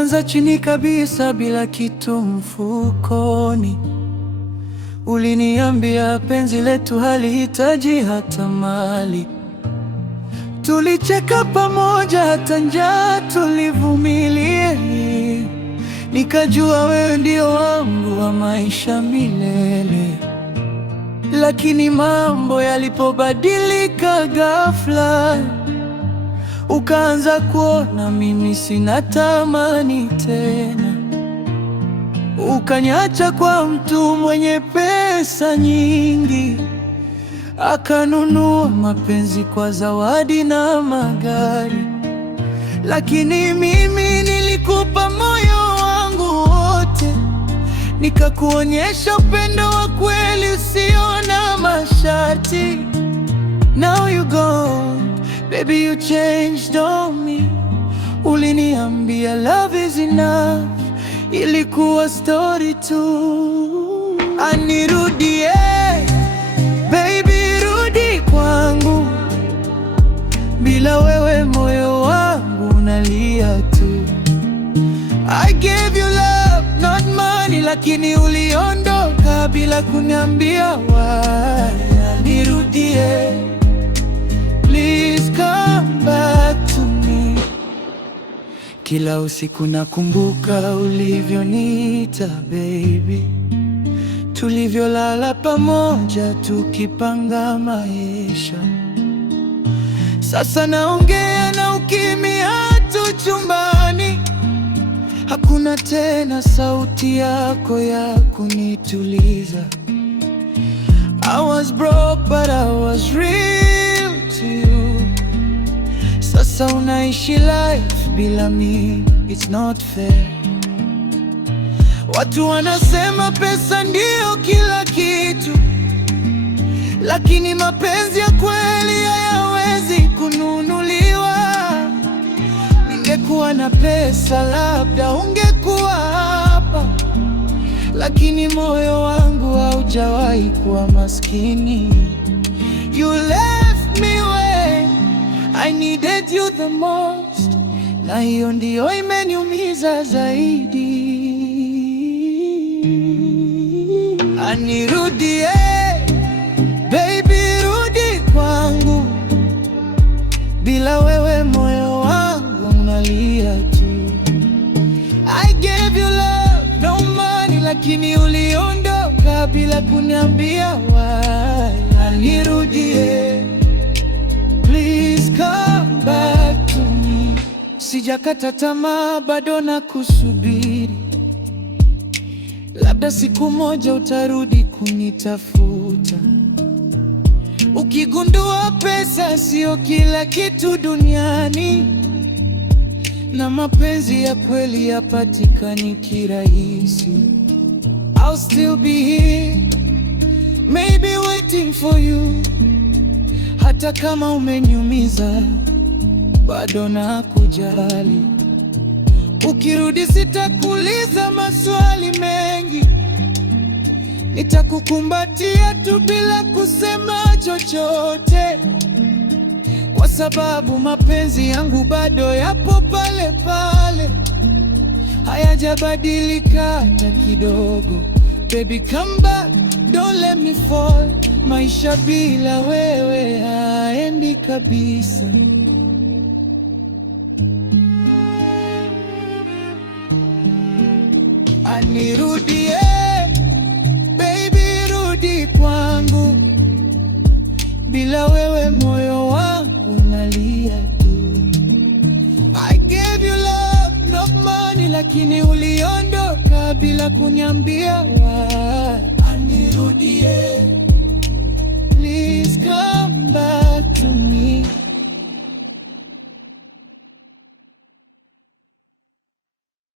Tulianza chini kabisa bila kitu mfukoni. Uliniambia penzi letu halihitaji hata mali. Tulicheka pamoja hata njaa tulivumilia. Nikajua wewe ndio wangu wa maisha milele. Lakini mambo yalipobadilika ghafla, ukaanza kuona mimi sina thamani tena. Ukaniacha kwa mtu mwenye pesa nyingi, akanunua mapenzi kwa zawadi na magari. Lakini mimi nilikupa moyo wangu wote, nikakuonyesha upendo wa kweli usio na masharti. Now you gone, baby you changed on me. Uliniambia love is enough, ilikuwa story tu. Anirudie, baby rudi kwangu. Bila wewe moyo wangu unalia tu. I gave you love, not money, lakini uliondoka bila kuniambia why. Anirudie, please come back to me. Kila usiku nakumbuka ulivyoniita baby, tulivyolala pamoja tukipanga maisha. Sasa naongea na ukimya tu chumbani, hakuna tena sauti yako ya kunituliza. I was broke but I was real to you. Sasa unaishi life bila mimi, it's not fair. Watu wanasema pesa ndio kila kitu, lakini mapenzi ya kweli hayawezi kununuliwa. Ningekuwa na pesa labda ungekuwa hapa, lakini moyo wangu haujawahi kuwa maskini. You left me when I needed you the most, na hiyo ndio imeniumiza zaidi. Anirudie, baby rudi kwangu. Bila wewe moyo wangu unalia tu. I gave you love, no money, lakini uliondoka bila kuniambia why. Anirudie, please come back to me. Sijakata tamaa, bado nakusubiri. Labda siku moja utarudi kunitafuta, ukigundua pesa sio kila kitu duniani, na mapenzi ya kweli yapatikani kirahisi. I'll still be here, maybe waiting for you. Hata kama umeniumiza, bado nakujali. Ukirudi sitakuuliza maswali mengi, nitakukumbatia tu bila kusema chochote, kwa sababu mapenzi yangu bado yapo pale pale, hayajabadilika hata kidogo. Baby come back, don't let me fall. Maisha bila wewe haendi kabisa. Anirudie, baby rudi kwangu. Bila wewe moyo wangu unalia tu. I gave you love, not money, lakini uliondoka bila kuniambia why.